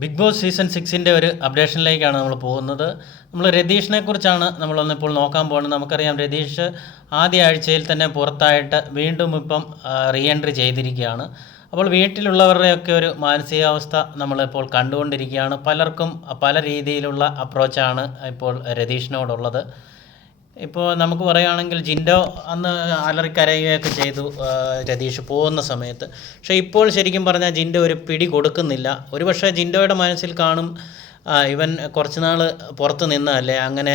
Big boss season സിക്സിന്റെ ഒരു അപ്ഡേഷനിലേക്കാണ് നമ്മൾ പോകുന്നത്. നമ്മൾ രതീഷിനെ കുറിച്ചാണ് നമ്മളൊന്നിപ്പോൾ നോക്കാൻ പോകുന്നത്. നമുക്കറിയാം രതീഷ് ആദ്യ ആഴ്ചയിൽ തന്നെ പുറത്തായിട്ട് വീണ്ടും ഇപ്പം റീ എൻട്രി ചെയ്തിരിക്കുകയാണ്. അപ്പോൾ വീട്ടിലുള്ളവരുടെയൊക്കെ ഒരു മാനസികാവസ്ഥ നമ്മളിപ്പോൾ കണ്ടുകൊണ്ടിരിക്കുകയാണ്. പലർക്കും പല രീതിയിലുള്ള അപ്രോച്ചാണ് ഇപ്പോൾ രതീഷിനോടുള്ളത്. ഇപ്പോൾ നമുക്ക് പറയുകയാണെങ്കിൽ ജിൻഡോ അന്ന് അലറിക്കരയുകയൊക്കെ ചെയ്തു രതീഷ് പോകുന്ന സമയത്ത്. പക്ഷെ ഇപ്പോൾ ശരിക്കും പറഞ്ഞാൽ ജിൻഡോ ഒരു പിടി കൊടുക്കുന്നില്ല. ഒരു പക്ഷേ ജിൻഡോയുടെ മനസ്സിൽ കാണും ഇവൻ കുറച്ച് നാൾ പുറത്ത് നിന്നല്ലേ അങ്ങനെ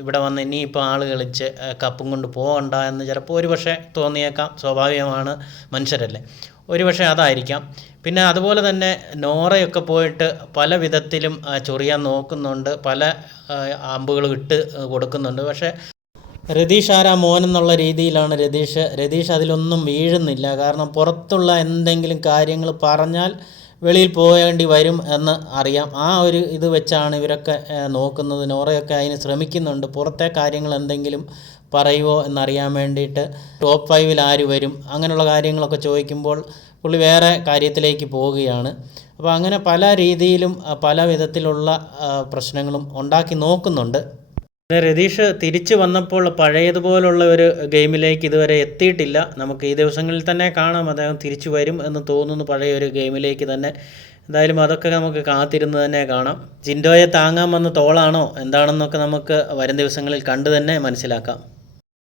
ഇവിടെ വന്ന് ഇനിയിപ്പോൾ ആൾ കളിച്ച് കപ്പും കൊണ്ട് പോകണ്ട എന്ന് ചിലപ്പോൾ ഒരുപക്ഷെ തോന്നിയേക്കാം. സ്വാഭാവികമാണ് മനുഷ്യരല്ലേ. ഒരുപക്ഷെ അതായിരിക്കാം. പിന്നെ അതുപോലെ തന്നെ നോറയൊക്കെ പോയിട്ട് പല വിധത്തിലും ചൊറിയാൻ നോക്കുന്നുണ്ട്. പല ആമ്പുകൾ ഇട്ട് കൊടുക്കുന്നുണ്ട്. പക്ഷേ രതീഷ് ആരാ മോൻ എന്നുള്ള രീതിയിലാണ് രതീഷ്. രതീഷ് അതിലൊന്നും വീഴുന്നില്ല. കാരണം പുറത്തുള്ള എന്തെങ്കിലും കാര്യങ്ങൾ പറഞ്ഞാൽ വെളിയിൽ പോകേണ്ടി വരും എന്ന് അറിയാം. ആ ഒരു ഇത് വെച്ചാണ് ഇവരൊക്കെ നോക്കുന്നത്. നോറയൊക്കെ അതിന് ശ്രമിക്കുന്നുണ്ട്. പുറത്തെ കാര്യങ്ങൾ എന്തെങ്കിലും പറയുമോ എന്നറിയാൻ വേണ്ടിയിട്ട് ടോപ്പ് ഫൈവിൽ ആര് വരും? അങ്ങനെയുള്ള കാര്യങ്ങളൊക്കെ ചോദിക്കുമ്പോൾ പുള്ളി വേറെ കാര്യത്തിലേക്ക് പോവുകയാണ്. അപ്പോൾ അങ്ങനെ പല രീതിയിലും പല വിധത്തിലുള്ള പ്രശ്നങ്ങളും ഉണ്ടാക്കി നോക്കുന്നുണ്ട്. രതീഷ് തിരിച്ചു വന്നപ്പോൾ പഴയതുപോലുള്ള ഒരു ഗെയിമിലേക്ക് ഇതുവരെ എത്തിയിട്ടില്ല. നമുക്ക് ഈ ദിവസങ്ങളിൽ തന്നെ കാണാം അദ്ദേഹം തിരിച്ചു വരും എന്ന് തോന്നുന്നു പഴയ ഒരു ഗെയിമിലേക്ക് തന്നെ. എന്തായാലും അതൊക്കെ നമുക്ക് കാത്തിരുന്ന് തന്നെ കാണാം. ജിൻഡോയെ താങ്ങാൻ വന്ന തോളാണോ? എന്താണെന്നൊക്കെ നമുക്ക് വരും ദിവസങ്ങളിൽ കണ്ടു തന്നെ മനസ്സിലാക്കാം.